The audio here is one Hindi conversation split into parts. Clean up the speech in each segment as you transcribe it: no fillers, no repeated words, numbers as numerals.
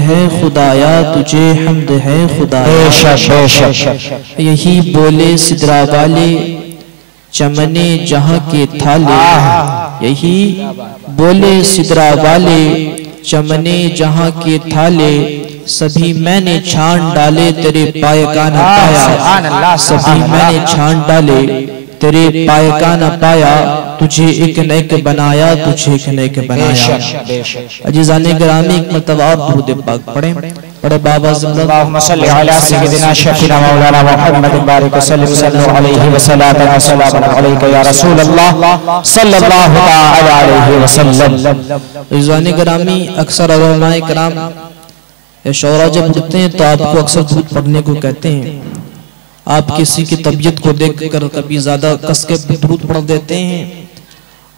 है खुदाया तुझे हमद है खुदाया। यही बोले सिदरा वाले चमने जहां के थाले, यही बोले सिदरा वाले चमने जहां के थाले, सभी मैंने छान डाले तेरे पाए का न पाया, सभी मैंने छान डाले तेरे पाए का न पाया, तुझे एक न एक बनाया, तुझे एक न एक बनाया। अजीज़ाने गिरामी एक मरतबा और दुरूद पाक पढ़ें। बड़े बाबा अल्लाहुम्मा सल्लि अला सय्यिदिना शफीना मौलाना मुहम्मद बारिक सल्लल्लाहु अलैहि वसल्लम अलैका या रसूल अल्लाह सल्लल्लाहु अलैहि वसल्लम। अजीज़ाने गिरामी अक्सर उलमाए किराम शौरा जब उठते हैं तो आपको अक्सर दुरूद पढ़ने को कहते हैं। आप किसी की तबीयत को देखकर कभी ज्यादा कस के दुरूद पढ़ देते हैं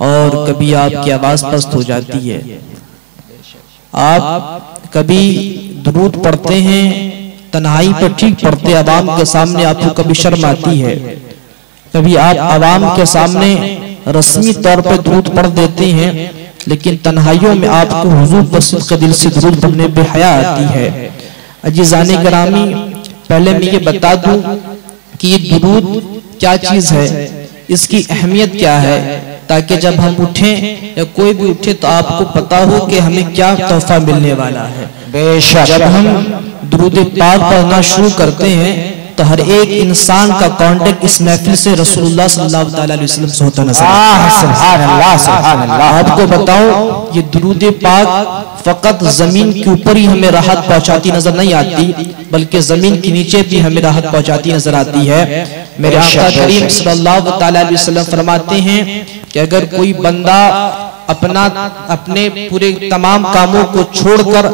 और कभी आपकी आवाज पस्त हो जाती है। आप कभी दुरूद पढ़ते हैं तन्हाई पर ठीक पढ़ते, आवाम के सामने आपको कभी शर्म आती है, कभी आप आवाम के सामने रस्मी तौर पर दुरूद पढ़ देते हैं, लेकिन तन्हाइयों में आपको हुजूर पर सिद्क़ दिल से दुरूद पढ़ने पे हया आती है। अजीज़ाने गिरामी, पहले मैं ये बता दूं कि ये दुरूद क्या चीज है, इसकी अहमियत क्या है, ताकि जब हम उठें या कोई भी उठे तो आपको पता हो कि हमें क्या तोहफा मिलने वाला है। बेशक जब हम दुरूद पाक पढ़ना शुरू करते हैं तो हर एक इंसान का कांटेक्ट इस महफिल से रसूलुल्लाह सल्लल्लाहु अलैहि वसल्लम से होता नजर आता है। सुभान अल्लाह, सुभान अल्लाह। आपको बताऊं, ये दुरूद पाक फकत जमीन के ऊपर ही हमें राहत पहुंचाती नजर नहीं आती, बल्कि जमीन के नीचे भी हमें राहत पहुंचाती नजर आती है। मेरे आका करीम सल्लल्लाहु अलैहि वसल्लम फरमाते हैं कि अगर कोई बंदा अपने पूरे तमाम कामों को छोड़कर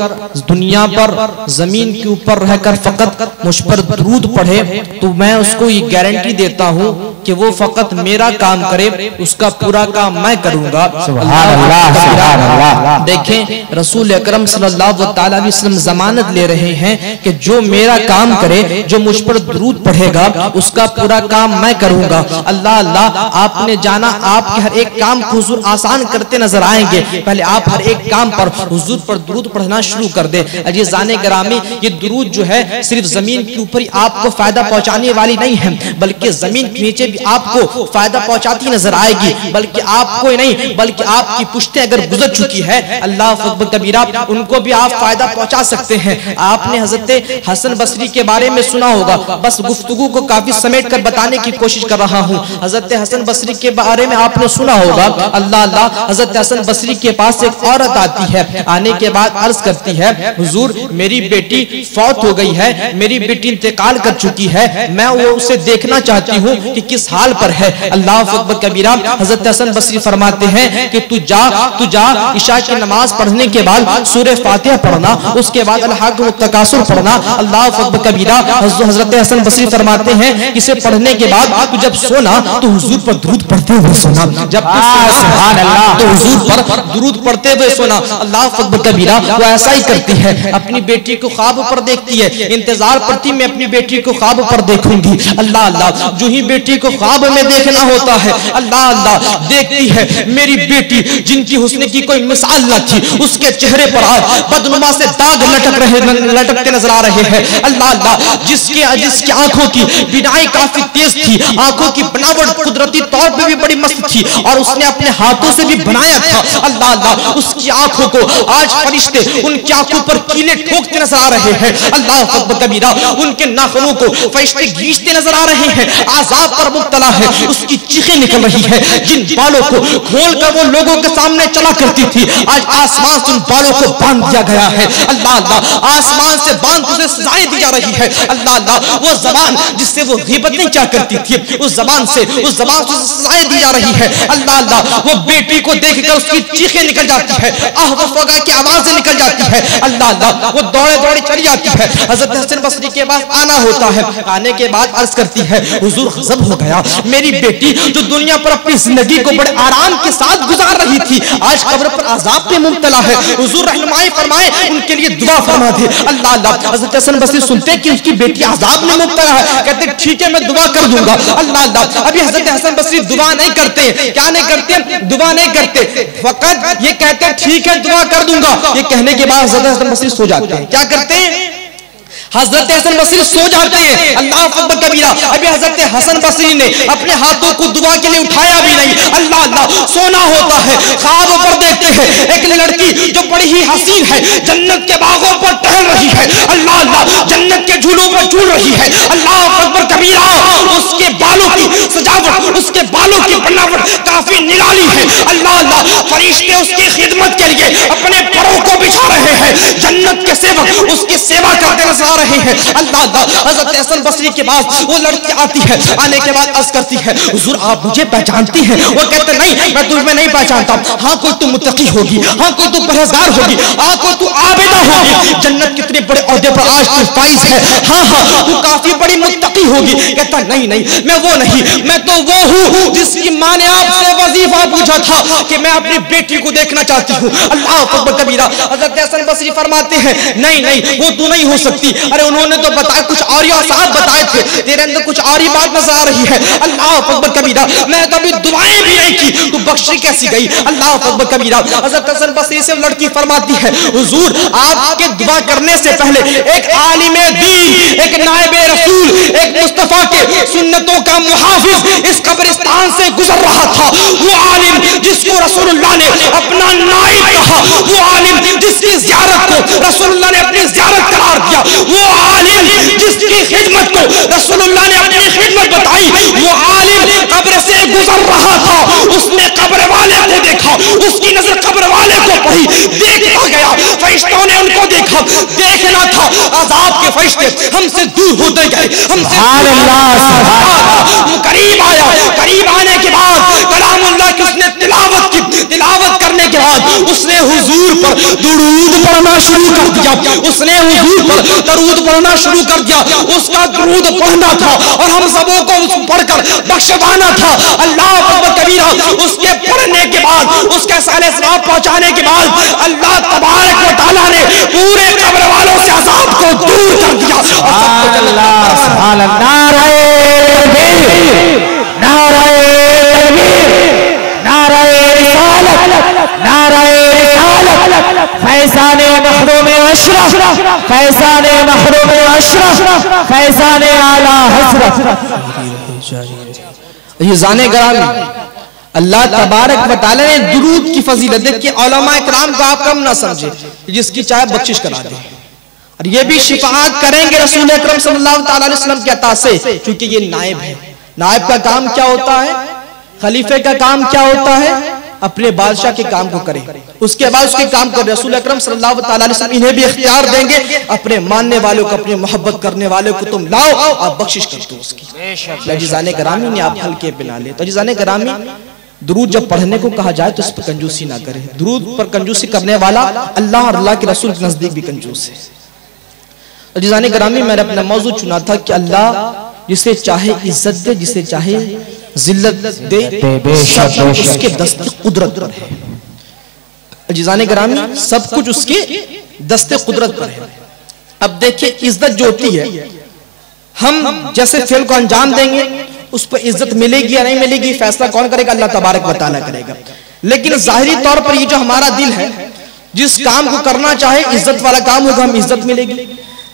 दुनिया पर जमीन के ऊपर रहकर फकत मुझ पर दुरूद पढ़े, तो मैं उसको ये गारंटी देता हूँ कि वो फकत मेरा काम करे, उसका पूरा काम मैं करूंगा। देखें, रसूल अकरम सल्लल्लाहु अलैहि वसल्लम जमानत ले रहे हैं कि जो मेरा काम करे, जो मुझ पर दुरूद पढ़ेगा, उसका पूरा काम मैं करूंगा। अल्लाह अल्लाह, आपने जाना आपके हर एक काम को हुजूर आसान करते नजर आएंगे, पहले आप हर एक काम पर हुजूर पर दुरूद पढ़ना शुरू कर दे। अजीज़ाने गिरामी, ये दुरूद जो है सिर्फ जमीन के ऊपर ही आपको फायदा पहुंचाने वाली नहीं है, बल्कि जमीन के नीचे भी आपको फायदा पहुंचाती नजर आएगी। बल्कि आपको ही नहीं, बल्कि आपकी पुश्तें अगर गुजर चुकी है, अल्लाह अकबर कबीरा, उनको भी आप फायदा पहुंचा सकते हैं। आपने हजरत हसन बसरी के बारे में सुना होगा, बस गुफ्तगू को काफी समेट कर बताने की कोशिश कर रहा हूँ। हजरत हसन बसरी के बारे में आपने सुना होगा। अल्लाह अल्लाह, हजरत हसन बसरी के पास एक औरत आती है, आने के बाद अर्ज करती है, हुजूर मेरी बेटी फौत हो गई है, मेरी बेटी इंतकाल कर चुकी है, मैं वो उसे देखना चाहती हूँ कि किस हाल पर है। अल्लाह अकबर कबीरा, हजरत हसन बसरी फरमाते हैं कि तू जा इशा की नमाज पढ़ने के बाद सूरह फातिहा पढ़ना, उसके बाद अल-हाकुम तकासुर पढ़ना। अल्लाह अकबर कबीरा, हजरत हसन बसरी फरमाते हैं इसे पढ़ने के बाद तू जब सोना तो हुजूर पर दुरूद पढ़ते हुए सोना, जब तो हुजूर पर दुरूद पढ़ते हुए सोना। अल्लाह अकबर कबीरा, वो ऐसा ही करती है, अपनी बेटी को ख्वाब पर देखती है, इंतजार करती मैं अपनी बेटी को ख्वाब पर देखूंगी। अल्लाह अल्लाह, जो ही बेटी को ख्वाब में देखना होता है, अल्लाह अल्लाह, देखती है मेरी बेटी जिनकी हुस्न की कोई मिसाल न थी, उसके चेहरे पर आज बदनुमा से दाग लटकते नजर आ रहे हैं। अल्लाह अल्लाह, जिसकी आंखों की बिनाई काफी तेज थी, आंखों की बनावट कुदरती तौर पर भी बड़ी मस्त थी और उसने अपने हाथों से भी बनाया था। अल्लाह अल्लाह, उसकी आंखों को आज फरिश्ते उनकी आंखों पर कीले ठोकते नजर आ रहे हैं। अल्लाह अकबर कबीरा, उनके नाखूनों को फरिश्ते घींचते नजर आ रहे हैं, आजाब पर मुब्तला है, उसकी चीखें निकल रही है। जिन बालों को खोलकर वो लोगों के सामने चला करती थी, आज आसमान से उन बालों को बांध दिया गया है। अल्लाह अल्लाह, आसमान से बांध उसे सजाएं दी जा रही है। अल्लाह अल्लाह, वो जबान जिससे वो ग़ीबत नहीं क्या करती थी, उस जबान से सजाएं दी जा रही है। अल्लाह अल्लाह, वो बेटी को देखकर उसकी चीखें निकल जाती है, आह वफा की आवाजें निकल जाती है। अल्लाह अल्लाह, वो दौड़े दौड़े चली जाती है। हजरत हसन बसरी बसरी के पास आना होता है। आने के बाद अर्ज करती है, हुजूर गजब हो गया, मेरी बेटी जो दुनिया पर अपनी जिंदगी को बड़े आराम के साथ गुजार रही थी, आज कब्र पर अजाब पे मुब्तला है। हुजूर रहनुमाई फरमाए, उनके लिए दुआ फरमा दे। अल्लाह अल्लाह। हज़रत हसन बसरी सुनते कि उसकी बेटी अजाब में मुब्तला है, कहते ठीक है मैं दुआ कर दूंगा। अल्लाह अल्लाह। अभी हज़रत हसन बसरी दुआ नहीं करते, क्या नहीं करते? दुआ नहीं करते, फकत ये कहते ठीक है दुआ कर दूंगा। ये कहने के बाद हज़रत हसन बसरी सो जाते हैं। क्या करते हैं? हज़रत हसन बसरी सो जाते हैं। अल्लाह अकबर कबीरा। अभी हज़रत हसन बसरी ने अपने हाथों को दुआ के लिए उठाया भी नहीं। अल्लाह अल्लाह। सोना होता है, ख्वाब पर देखते हैं एक लड़की जो बड़ी ही हसीन है, जन्नत के बागों पर टहल रही है। अल्लाह अल्लाह। जन्नत के झूलों पर झूल रही है। अल्लाह अकबर कबीरा। उसके बालों की सजावट, उसके बालों की बनावट काफी निराली है। अल्लाह अल्लाह। फरिश्ते उसकी खिदमत के लिए अपने परों को बिछा रहे हैं। जन्नत के सेवक उसकी सेवा करते नजर रहे हैं। अल्लाह अल्लाह। हज़रत हसन बसरी के पास वो लड़की आती है। आने के बाद अर्ज करती है, हुजूर आप मुझे पहचानती हैं? वो कहते नहीं मैं तुम्हें नहीं पहचानता। हाँ कोई तू मुत्तकी होगी, हाँ कोई तू परहेजगार होगी, हाँ कोई तू आबिदा होगी, जन्नत कितने बड़े ओहदे पर आज तू फाइज है, हाँ हाँ तू काफी बड़ी मुत्तकी होगी। कहता नहीं नहीं मैं वो नहीं, मैं तो वो हूँ जिसकी माँ ने आपसे वजीफा पूछा था कि मैं अपनी बेटी को देखना चाहती हूँ। अल्लाह अकबर कबीरा। हज़रत हसन बसरी फरमाते हैं नहीं नहीं वो तू नहीं हो सकती। अरे उन्होंने तो बताया कुछ और ही साहब बताए थे, तेरे अंदर कुछ और ही बात नजर आ रही है। अल्लाह अकबर कबीरा। मैं तो अभी दुआएं भी नहीं की, तू बख्शी कैसी गई? अल्लाह अकबर कबीरा। हज़रत हसन बसरी से लड़की फरमाती है, हुजूर आपके दुआ करने से पहले एक आलिम दीन, एक नायब रसूल, एक मुस्तफा के सुन्नतों का मुहाफिज इस कब्रिस्तान से गुजर रहा था। वो आलिम जिसको रसूलुल्लाह ने अपना नाइब कहा, वो आलिम जिसकी ज़ियारत को रसूलुल्लाह ने अपनी ज़ियारत करार दिया, वो आलिम जिसकी खिदमत को रसूलुल्लाह ने अपनी खिदमत बताई, वो आलिम कब्र से गुजर रहा था। उसने कब्र वाले को देखा, उसकी नजर कब्र वाले को पड़ी, देखता गया। फरिश्तों ने उनको देखा, देखना था अज़ाब के फरिश्ते हमसे दूर होते गए, हमसे करीब आया। करीब आने के बाद कलामुल्लाह की उसने तिलावत की। तिलावत करने के बाद उसने हुजूर पर दुरूद पढ़ना शुरू कर दिया। उसने हुजूर पर दरूद पढ़ना शुरू कर दिया। उसका दरूद पढ़ना था और हम सबों को उसको पढ़कर बख्शवाना था। अल्लाह अकबर कबीरा। उसके पढ़ने के बाद, उसके साले सवाब पहुंचाने के बाद अल्लाह तबारक व तआला ने पूरे कब्र वालों से अज़ाब को दूर कर दिया। फैज़ाने मखदूम अशरफ, फैज़ाने मखदूम अशरफ, फैज़ाने आला हज़रत। ये जाने गरामी अल्लाह तबारक व तआला ने दुरूद की फजीलत देखिए, उलमा इकराम को आप कम ना समझे, जिसकी चाहे बख्शिश करा दे। और ये भी शिफाअत करेंगे रसूल अकरम सल्लल्लाहु तआला अलैहि वसल्लम के अता से, क्योंकि ये नायब है। नायब का काम क्या होता है? खलीफे का काम क्या होता है? अपने बादशाह के काम को करे, उसके बाद उसके काम को रसूल अकरम सल्लल्लाहु तआला अलैहि वसल्लम इन्हें भी इख्तियार देंगे, अपने मानने वालों को, अपने मोहब्बत करने वालों को तुम लाओ, आप बख्शिश कर दो उसकी। अजीज़ाने करामी ने आप हल्के बिना ले। तो अजीज़ाने करामी, दुरूद जब पढ़ने को कहा जाए तो इस पर कंजूसी ना करे। दुरूद पर कंजूसी करने वाला अल्लाह और अल्लाह के रसूल के नजदीक भी कंजूस है। अजीज़ाने करामी, मैंने अपना मौजू चुना था कि अल्लाह जिसे चाहे इज्जत दे, जिसे चाहे जिल्लत दे, सब उसके दस्ते कुदरत पर है। अजीज़ाने गिरामी, सब कुछ उसके दस्ते कुदरत पर है। अब देखिए इज्जत जो होती है, हम जैसे फेल को अंजाम देंगे उस पर इज्जत मिलेगी या नहीं मिलेगी, फैसला कौन करेगा? अल्लाह तबारक व तआला करेगा। लेकिन जाहिरी तौर पर ये जो हमारा दिल है, जिस काम को करना चाहे इज्जत वाला काम होगा, हम इज्जत मिलेगी,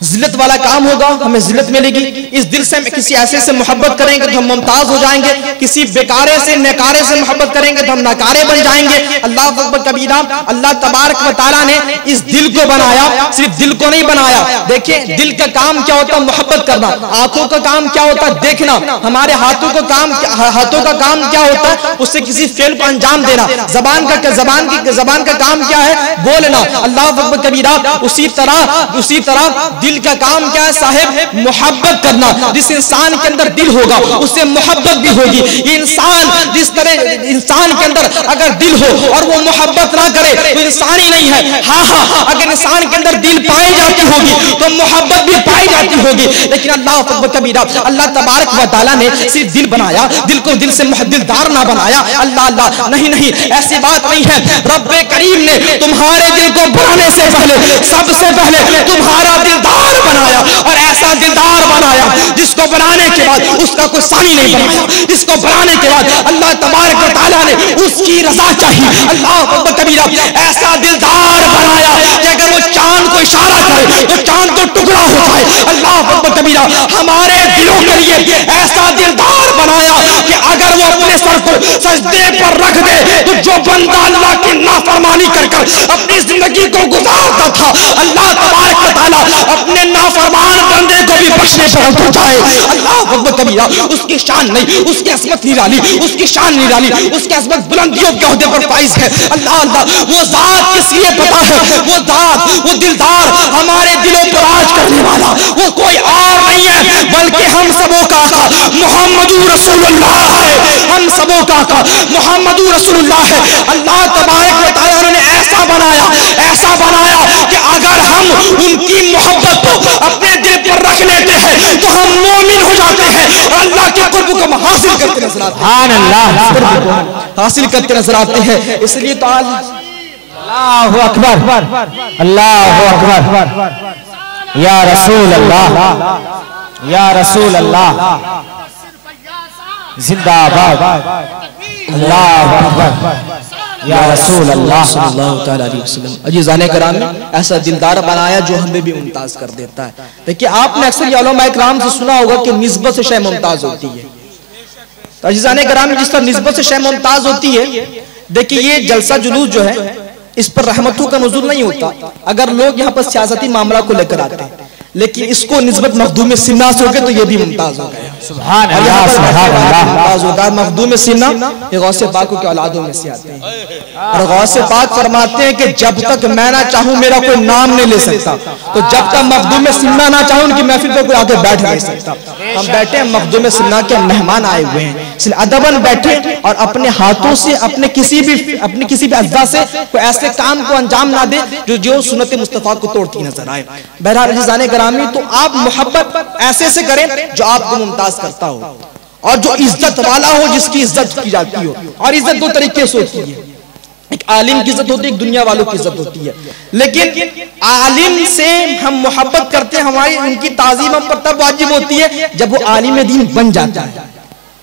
जिल्लत वाला काम होगा हमें जिल्लत मिलेगी। इस दिल से किसी ऐसे से मोहब्बत करेंगे तो हम मुमताज हो जाएंगे, किसी बेकारे से नकारे से मोहब्बत करेंगे तो हम नकारे बन जाएंगे। अल्लाह अकबर कबीरा। अल्लाह तबारक व तआला ने इस दिल को बनाया, सिर्फ दिल को नहीं बनाया। देखिए दिल का काम क्या होता है? मोहब्बत करना। आंखों का काम क्या होता है? देखना। हमारे हाथों का काम क्या होता है? उससे किसी फेल को अंजाम देना। जबान का काम क्या है? बोलना। अल्लाह अकबर कबीरा। उसी तरह दिल दिल का काम क्या है साहिब? मोहब्बत करना। जिस इंसान के अंदर दिल होगा उससे मोहब्बत भी होगी। इंसान जिस तरह इंसान के अंदर अगर दिल हो और वो मोहब्बत ना करे तो इंसान ही नहीं है। हाँ, अगर इंसान के अंदर दिल पाई जाती होगी तो मोहब्बत भी पाई जाती होगी। लेकिन अल्लाह कबीरा, अल्लाह तबारक व तआला ने सिर्फ दिल बनाया, दिल को दिल से दिलदार ना बनाया। अल्लाह नहीं, ऐसी बात नहीं है। रब्बे करीम ने तुम्हारे दिल को बनाने से पहले सबसे पहले तुम्हारा दिलदार बनाया, और ऐसा दिलदार बनाया जिसको बनाने के बाद उसका कोई सानी नहीं बनाया, जिसको बनाने के बाद अल्लाह तबारक व तआला ने उसकी रजा चाहिए। अल्लाह कबीरा, ऐसा दिलदार बनाया कि अगर वो चांद को इशारा करे तो चांद तो टुकड़ा हो जाए। अल्लाह कबीरा, हमारे दिलों के लिए ऐसा दिलदार बनाया कि अगर वो अपने सर को सजदे पर रख दे तो जो बंदा अल्लाह की नाफरमानी कर अपनी जिंदगी को गुजारता था, अल्लाह तबारक व तआला अपने नाफरमान बंदे को भी बख्शने पर हो जाए। अल्लाह कबीरा, उसकी शान नहीं, उसकी असमत निराली, उसकी शान निराली, उसकी असमत बुलंदियों के ओहदे पर फाइज है। अल्लाह, वो जात किस लिए पता है? वो जात, वो दिलदार, हमारे दिलों पर राज करने वाला वो कोई और नहीं है बल्कि हम सबों का मोहम्मदुर रसूलुल्लाह है। हम सबों का मोहम्मदुर रसूलुल्लाह है। अल्लाह तबारक व तआला ने ऐसा बनाया कि अगर हम उनकी मोहब्बत को अपने दिल पर रख लेते हैं तो हम मोमिन हो जाते हैं और अल्लाह के कुर्ब को हम हासिल करते नजर आते हैं, हासिल करते नजर आते हैं। इसलिए तो अल्लाहु अकबर, अल्लाहु अकबर, या रसूल अल्लाह, या रसूल अल्लाह, जिंदाबाद, अल्लाहु अकबर, या रसूल अल्लाह सल्लल्लाहु तआला अलैहि वसल्लम। अजीज़ाने कराम, ऐसा दिलदार बनाया जो हमें भी मुमताज कर देता है। देखिए, आपने अक्सर ये उलमा इकराम से सुना होगा कि निस्बत से शय मुमताज होती है। तो अजीज़ाने कराम, जिस तरह निस्बत से शय मुमताज होती है, देखिए ये जलसा जुलूस जो है इस पर रहमतों का नुज़ूल नहीं होता अगर लोग यहाँ पर सियासती मामला को लेकर आते हैं, लेकिन इसको निस्बत मखदूम सिन्ना से हो गए तो ये भी मुमताज हो गया। सुभान अल्लाह, सुभान अल्लाह। मुमताज होता है मखदूम सिन्ना, ये गौसे पाक के औलादों में से आते हैं। और गौसे पाक फरमाते हैं कि जब तक मैं ना चाहूं मेरा कोई नाम नहीं ले सकता, तो जब तक मखदूम सिन्ना ना चाहूं उनकी महफिल पर कोई आके बैठ नहीं सकता। हम बैठे हैं, मखदूम सिन्ना के मेहमान आए हुए हैं, इसलिए अदबन बैठे और अपने हाथों से अपने किसी भी अज्जा से कोई ऐसे काम को अंजाम ना दे जो सुन्नत मुस्तफा को तोड़ती नजर आए। बहरहाल अज़ीज़ाने करामी, तो आप मोहब्बत ऐसे से करें जो आपको मुमताज करता हो और जो इज्जत वाला हो, जिसकी इज्जत की जाती हो। और इज्जत दो तरीके से होती है, एक आलिम की इज्जत होती है, एक दुनिया वालों की इज्जत होती है। लेकिन आलिम से हम मोहब्बत करते हैं, हमारी उनकी ताज़ीम हम पर तब वाजिब होती है जब वो आलिम दीन बन जाता है,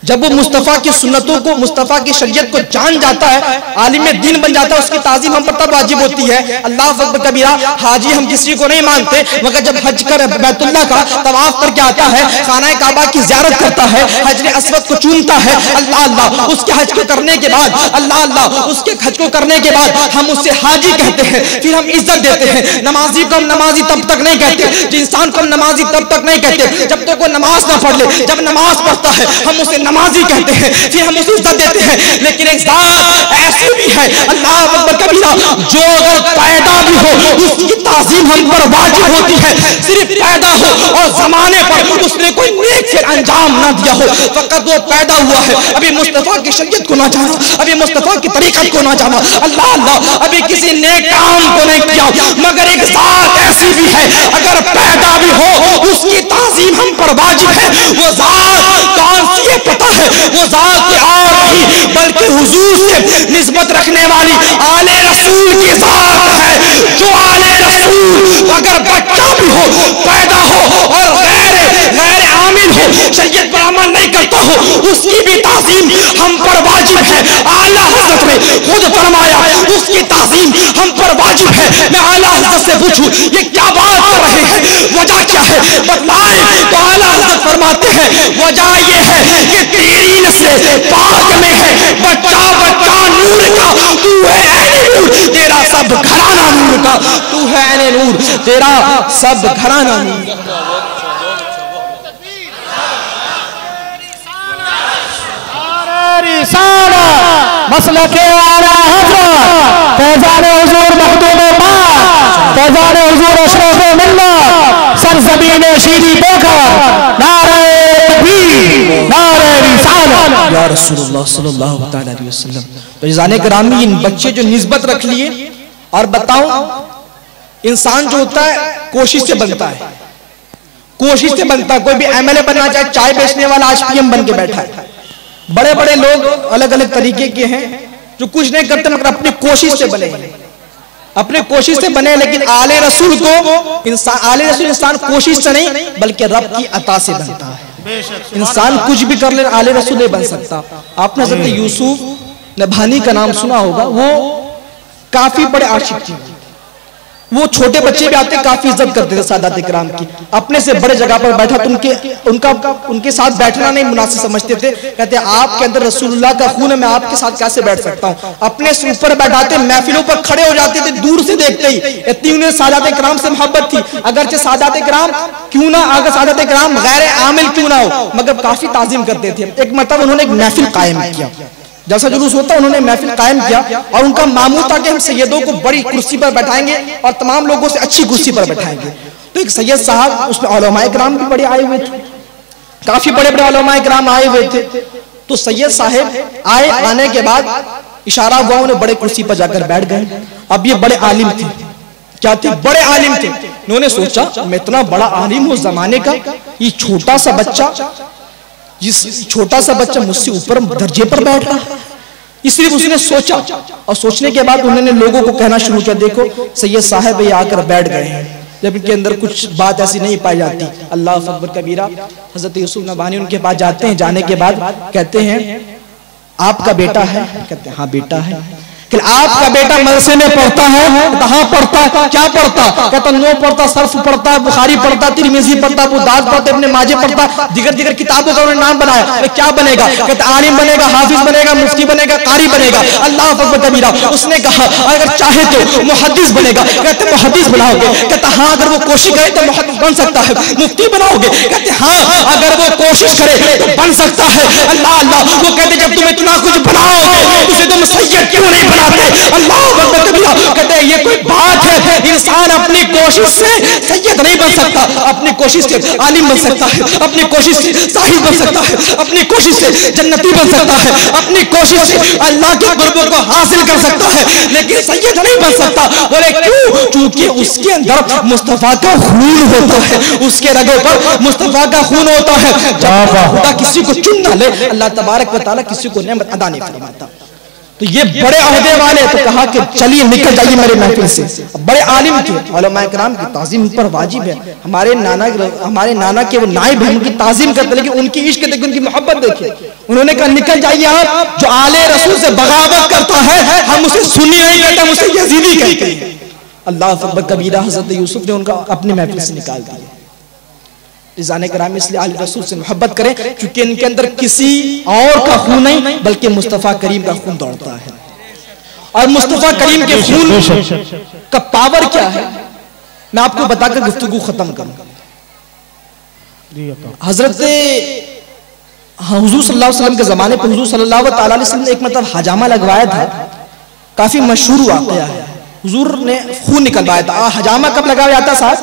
जब वो मुस्तफ़ा की सुन्नतों को, मुस्तफ़ा की शरीयत को जान जाता है, आलिम दीन बन जाता है, उसकी ताज़ीम हम पर तब वाजिब होती है। अल्लाह अकबर कबीरा, हाजी हम किसी को नहीं मानते, मगर जब हज कर बैतुल्लाह का तवाफ करके आता है, खाना काबा की ज़ियारत करता है, हजर अस्वद को चूमता है, अल्लाह, उसके हज को करने के बाद, अल्लाह, उसके हज को करने के बाद हम उससे हाजी कहते हैं, फिर हम इज्जत देते हैं। नमाजी को हम नमाजी तब तक नहीं कहते, जिस इंसान को हम नमाजी तब तक नहीं कहते जब तक वो नमाज ना पढ़ ले। जब नमाज पढ़ता है हम उसे नमाजी कहते हैं, फिर हम उसे इज्जत देते हैं। लेकिन एक जात ऐसी भी है, अल्लाह अकबर कबीरा, जो अगर पैदा भी हो उसकी ताज़ीम हम पर वाजिब होती है। सिर्फ पैदा हो और जमाने पर उसने कोई नेक से अंजाम ना दिया हो, फकत वो पैदा हुआ है, अभी मुस्तफा की शरीयत को ना जाना, अभी मुस्तफा की तरीक़त को ना जाना, अल्लाह, अभी किसी नेक काम को नहीं किया। मगर एक जात ऐसी भी है, अगर पैदा भी हो उसकी ताज़ीम हम पर वाजिब है। वो जात कौन सी है पता है? वो जात और नहीं बल्कि हुजूर से निस्बत रखने वाली आले रसूल की जात है। जो आले रसूल अगर बच्चा भी हो, पैदा हो और गैर आमिल हो, शरीयत पर अमल नहीं करता हो, उसकी भी ताज़ीम हम पर वाजिब है। आला हज़रत ने खुद फरमाया उसकी ताज़ीम हम पर वाजिब है। मैं आला हज़रत से पूछूं ये क्या बात कर रहे हैं, वजह क्या है बतलाएं। तो आला हज़रत फरमाते हैं वजह ये है कि तेरी नस्ल पाक में है, बच्चा बच्चा नूर का, तू है ऐने नूर, तेरा सब घराना नूर का, तू है ऐने नूर, तेरा सब घराना नूर का। मसला के आला हज़रत फैज़ान हुज़ूर मखदूम पाक, फैज़ान हुज़ूर अशरफ मिल्लत, जमीन शीरी पोखर, नारे तकबीर, नारे रिसालत या रसूलुल्लाह सल्लल्लाहु तआला अलैहि वसल्लम। तो इज़ाने करामी इन बच्चे जो निस्बत रख लिए, और बताऊं इंसान जो होता है कोशिश से बनता है, कोशिश से बनता है। कोई भी एमएलए बनना चाहे, चाय बेचने वाला आज पीएम बन के बैठा है। बड़े बड़े लोग अलग अलग तरीके के हैं जो कुछ नहीं करते मगर अपनी कोशिश से बने, अपने कोशिश से बने। लेकिन आले रसूल को इंसान कोशिश से नहीं बल्कि रब की अता से बनता है। इंसान कुछ भी कर ले, आले रसूल नहीं बन सकता। आपने हज़रत यूसुफ नभानी का नाम सुना होगा, वो काफी बड़े आशिक थे। वो छोटे बच्चे भी आते काफी इज्जत करते थे सादात इकराम की। अपने से बड़े जगह पर बैठा तो उनके साथ बैठना नहीं मुनासिब समझते थे। कहते आपके अंदर रसूलुल्लाह का खून है, मैं आपके साथ कैसे बैठ सकता हूँ। अपने से ऊपर बैठाते, महफिलों पर खड़े हो जाते थे दूर से देखते ही। इतनी उन्हें सादात इकराम से मोहब्बत थी। अगरचे सादात इकराम क्यों ना, अगर सादात इकराम गैर आमिल क्यों ना हो, मगर काफी ताजीम करते थे। एक मतलब उन्होंने एक महफिल कायम किया, जैसा जुलूस होता उन्होंने महफिल कायम किया, और उनका मामूल था कि हम सैयदों को बड़ी कुर्सी पर बैठाएंगे और तमाम लोगों से अच्छी कुर्सी पर बैठाएंगे। तो एक सैयद साहब, उसमें उलमाए किराम भी बड़े आए हुए थे, काफी बड़े बड़े उलमाए किराम आए हुए थे। तो सैयद साहब आए, आने के बाद इशारा हुआ, उन्हें बड़े कुर्सी पर जाकर बैठ गए। अब ये बड़े आलिम थे, क्या थे? बड़े आलिम थे। उन्होंने सोचा मैं इतना बड़ा आलिम हूं जमाने का, ये छोटा सा बच्चा, जिस छोटा सा बच्चा मुझसे ऊपर दर्जे पर बैठ रहा है। इसलिए उसने सोचा, और सोचने के बाद उन्होंने लोगों को कहना शुरू किया, देखो सैयद साहब ये आकर बैठ गए हैं। जब इनके अंदर कुछ बात ऐसी नहीं पाई जाती, अल्लाह अकबर कबीरा। हजरत यूसुफ नबानी उनके पास जाते हैं, जाने के बाद कहते हैं आपका बेटा है? कहते हैं हाँ बेटा है। आपका बेटा मदरसे में पढ़ता है? हाँ पढ़ता है। क्या पढ़ता? कहता नो पढ़ता, सर्फ पढ़ता, बुखारी पढ़ता, तिरमिजी पढ़ता, बुदाद पढ़ता, इब्ने माजे पढ़ता, दिगर दिगर किताबों का उन्होंने नाम बनाया। क्या बनेगा? कहता आलिम बनेगा, हाफिज बनेगा, मुफ्ती बनेगा, कारी बनेगा। अल्लाह अकबर कबीरा। उसने कहा अगर चाहे तो मुहद्दिस बनेगा। कहते मुहद्दिस बनाओगे? कहता हाँ अगर वो कोशिश करे तो मुहद्दिस बन सकता है। मुफ्ती बनाओगे? कहते हाँ अगर वो कोशिश करे तो बन सकता है। अल्लाह अल्लाह। वो कहते जब तुम इतना कुछ बनाओगे उसे तुम सैयद क्यों नहीं बनाते? अल्लाह अकबर कबीरा। कहते ये कोई बात है? इंसान अपनी कोशिश से सैयद नहीं बन सकता, अपनी कोशिश से आलिम बन सकता है, अपनी कोशिश से साहिब बन सकता है, अपनी कोशिश से जन्नती बन सकता है, अपनी कोशिश से अल्लाह के कुर्बों को हासिल कर सकता है, लेकिन सैयद नहीं बन सकता। बोले क्यों? क्योंकि उसके अंदर मुस्तफा का खून होता है, उसके रगों पर मुस्तफा का खून होता है। जब खुदा किसी को चुन ना ले, अल्लाह तबारक व तआला किसी को नेमत अदा नहीं फरमाता। तो ये बड़े अहदे वाले तो कहा कि चलिए निकल जाइए मेरे महफिल से। बड़े आलिम थे, उलमाए किराम की ताजीम पर वाजिब है। हमारे नाना के वो नाइब हैं, उनकी ताजीम करते, लेकिन उनकी इश्क देखिए, उनकी मोहब्बत देखिए। उन्होंने कहा निकल जाइए आप, जो आले रसूल से बगावत करता है हम उसे सुन्नी नहीं कहते, हम उसे यजीदी कहते हैं। अल्लाह अकबर कबीरा। हजरत यूसुफ ने उनका अपनी महफिल से निकाल दिया। इज़ाने कराम इसलिए आले रसूल से मोहब्बत करें क्योंकि इनके अंदर किसी और का खून नहीं बल्कि मुस्तफ़ा करीम का खून दौड़ता है। और मुस्तफ़ा करीम के खून का पावर क्या है मैं आपको बताकर गुफ्तगू खत्म करूंगा। हजरत हुजूर सल्लल्लाहु अलैहि वसल्लम के जमाने पर हुजूर सल्लल्लाहु अलैहि वसल्लम ने एक मतलब हजामा लगवाया था, काफी मशहूर वाक़या है। हुजूर ने खून निकलवाया था। हजामा कब लगाया जाता साहब?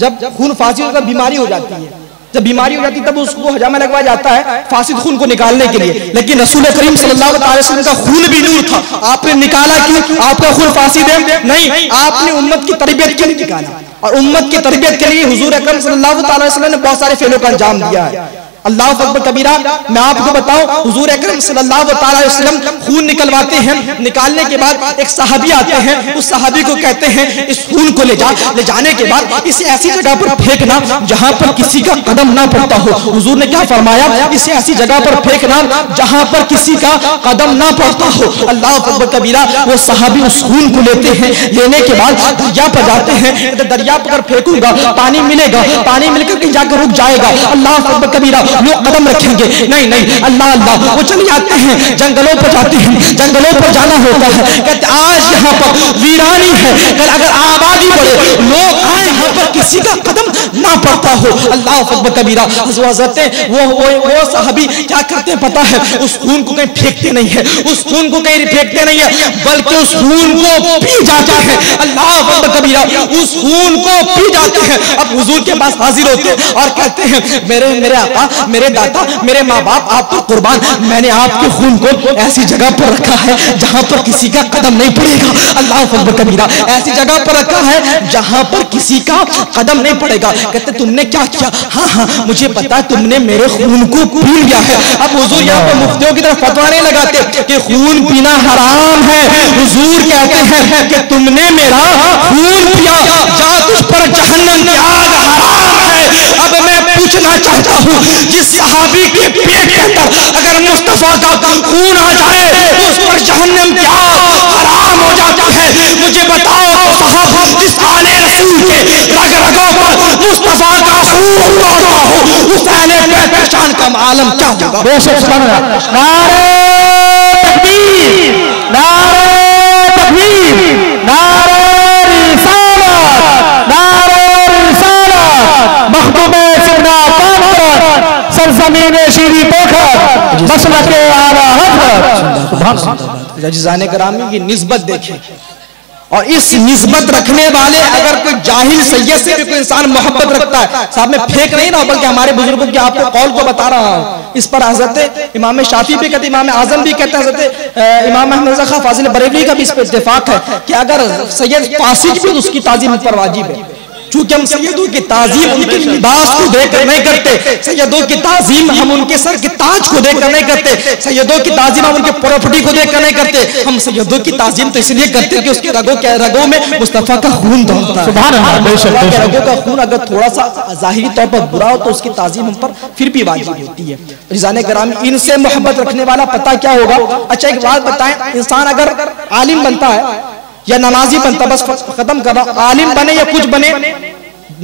जब खून फासिद का बीमारी हो जाती है, जब बीमारी हो जाती है तब उसको हजामा लगवाया जाता है फासिद खून को निकालने के लिए। लेकिन रसूल करीम सल्लल्लाहु अलैहि वसल्लम का खून भी नूर था। आपने निकाला क्यों? आपका खून फासिद है? नहीं, आपने उम्मत की तरबियत के लिए निकाला। और उम्मत की तरबियत के लिए हुजूर अकरम सल्लल्लाहु अलैहि वसल्लम ने बहुत सारे फेलों का अंजाम दिया है। अल्लाह अकबर कबीरा। मैं आपको बताऊं हुजूर अकरम सल्लल्लाहु अलैहि वसल्लम खून निकलवाते हैं, निकालने के बाद एक सहाबी आते हैं, उस सहाबी को कहते हैं इस खून को ले जाने के बाद इसे ऐसी जगह पर फेंकना जहां पर किसी का कदम ना पड़ता हो। हुजूर ने क्या फरमाया? इसे ऐसी जगह पर फेंकना जहां पर किसी का कदम ना पड़ता हो। अल्लाह अकबर कबीरा। वो सहाबी उस खून को लेते हैं, लेने के बाद दरिया पर जाते हैं। दरिया पर फेंकूंगा पानी मिलेगा, पानी मिलकर कहीं जाकर रुक जाएगा। अल्लाह अकबर कबीरा। वो कदम रखेंगे। नहीं नहीं, अल्लाह अल्लाह, वो चले जाते हैं, जंगलों पर जाते हैं, जंगलों पर जाना होता है। कहते आज यहाँ पर वीरानी है, कल अगर आबादी बढ़े, लोग आए यहाँ पर किसी का कदम ना पड़ता हो। अल्लाह अकबर कबीरा। वो साहबी क्या करते हैं पता है? उस खून को कहीं फेंकते नहीं है, उस खून को कहीं फेंकते नहीं है, बल्कि उस खून को पी जाते हैं। अल्लाह अकबर कबीरा, उस खून को पी जाते हैं। अब हुजूर के पास हाजिर होते हैं और कहते हैं मेरे आका, मेरे दाता, मेरे माँ बाप आप पर कुर्बान, मैंने आपके खून को ऐसी जगह पर रखा है जहां पर किसी का कदम नहीं पड़ेगा। अल्लाह अकबर कबीरा, ऐसी जगह पर रखा है जहां पर किसी का कदम नहीं पड़ेगा। कहते तुमने क्या किया? हाँ हाँ मुझे पता है, तुमने मेरे खून को पी लिया है। अब हुजूर यहाँ पर मुफ्तियों की तरफ फतवा नहीं लगाते कि खून पीना हराम है। हुजूर कहते हैं कि तुमने मेरा खून पिया, जा तुझ पर जहन्नम की आग हराम है। अब मैं पूछना चाहता हूँ, जिस सहाबी के पेट के अंदर अगर मुस्तफा का खून आ जाए तो उस पर जहन्नम की आग हराम हो जाता है। मुझे बताओ साहब, जिस आले रसूल के रग रगों पर मुस्तफा का खून दौड़ता हो, उस आले पहचान का मालूम क्या होगा? बेशक सुभान अल्लाह। नारे तकबीर, नारे तकबीर, नारे रिसालत, नारे रिसालत। मखदूम सिन्ना पाकर, सरजमीन शीरी पोखर, मसलक आला हज़रत। सुभान अल्लाह। रज़ाने करामी की निस्बत देखें, और इस निस्बत रखने वाले अगर कोई जाहिल सैयद से भी कोई इंसान मोहब्बत रखता है, साहब मैं फेंक नहीं रहा, बल्कि हमारे बुजुर्गों की आपको कौल को बता रहा हूँ। इस पर हजरत इमाम शाफी भी कहते, इमाम आजम भी कहते हैं, हजरत इमाम अहमद रज़ा खां फाजिल बरेलवी का भी इस पर इत्तेफाक है कि अगर सैयद फासिक भी तो उसकी ताज़ीम पर वाजिब है। चूंकि हम सैयदों की ताज़ीम उनके लिबास को देखकर नहीं करते, सैयदों की ताज़ीम हम उनके सर के ताज को देखकर नहीं करते, सैयदों की ताज़ीम हम उनके प्रॉपर्टी को देखकर नहीं करते। हम सैयदों की ताज़ीम तो इसलिए करते कि उसके रगों में मुस्तफ़ा का खून दौड़ता है। सुभान अल्लाह। बेशक के रगों का खून अगर थोड़ा सा ज़ाहिरी तौर पर बुरा हो तो उसकी ताज़ीम हम पर फिर भी वाजिब होती है। रिज़ाने करामी, इनसे मोहब्बत रखने वाला पता क्या होगा? अच्छा एक बात बताएं, इंसान अगर आलिम बनता है या नमाजी बनता, बस खत्म कर रहा, आलिम बने या कुछ बने,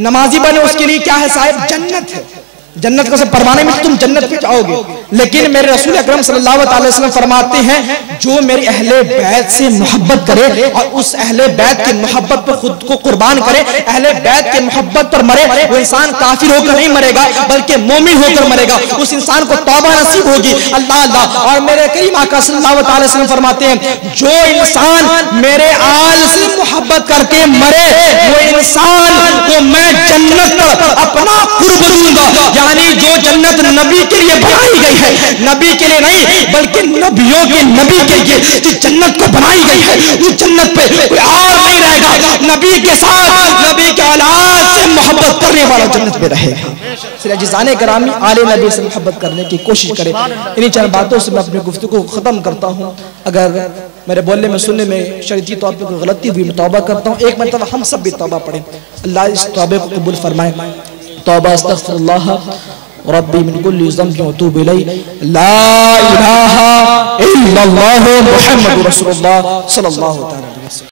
नमाजी बने, उसके लिए क्या है साहब? जन्नत है। जन्नत को से परवाने में तुम जन्नत पे जाओगे। लेकिन मेरे रसूल अकरम सल्लल्लाहु अलैहि वसल्लम फरमाते हैं, जो मेरे अहले बैत से मोहब्बत करे और उस अहले बैत की मोहब्बत पर खुद को कुर्बान करे, अहले बैत के मोहब्बत पर मरे, वो इंसान काफिर होकर नहीं मरेगा बल्कि मोमिन होकर मरेगा। उस इंसान को तौबा नसीब होगी। अल्लाह अल्लाह। और मेरे करीम आका सल्लल्लाहु अलैहि वसल्लम फरमाते हैं, जो इंसान मेरे आल से मोहब्बत करके मरे, वो इंसान को मैं जन्नत पर अपना कुर्ब दूंगा। यानी जो जन्नत नबी के लिए बनाई गई है, नबी के लिए नहीं बल्कि नबियों के नबी के लिए जिस जन्नत को बनाई गई है, उस जन्नत पे कोई और नहीं रहेगा। नबी के साथ, नबी के औलाद से मोहब्बत करने वाला जन्नत में रहेगा। जिज़ाने करामी, आले नबी से मोहब्बत करने की कोशिश करें। इन्हीं चंद बातों से मैं अपनी गुफ्तगू को खत्म करता हूँ। अगर मेरे बोलने में सुनने में शरीयती तौर पर कोई गलती हुई, मैं तौबा करता हूँ। एक मरतबा हम सब भी तौबा पढ़ें, अल्लाह इस तौबे को कबूल फरमाए। तौबा अस्तगफिरुल्लाह रब्बी मिन कुल्ली ज़ंबिन व अतूबु इलैहि, ला इलाहा इल्लल्लाह मुहम्मदुर रसूलुल्लाह सल्लल्लाहु अलैहि वसल्लम।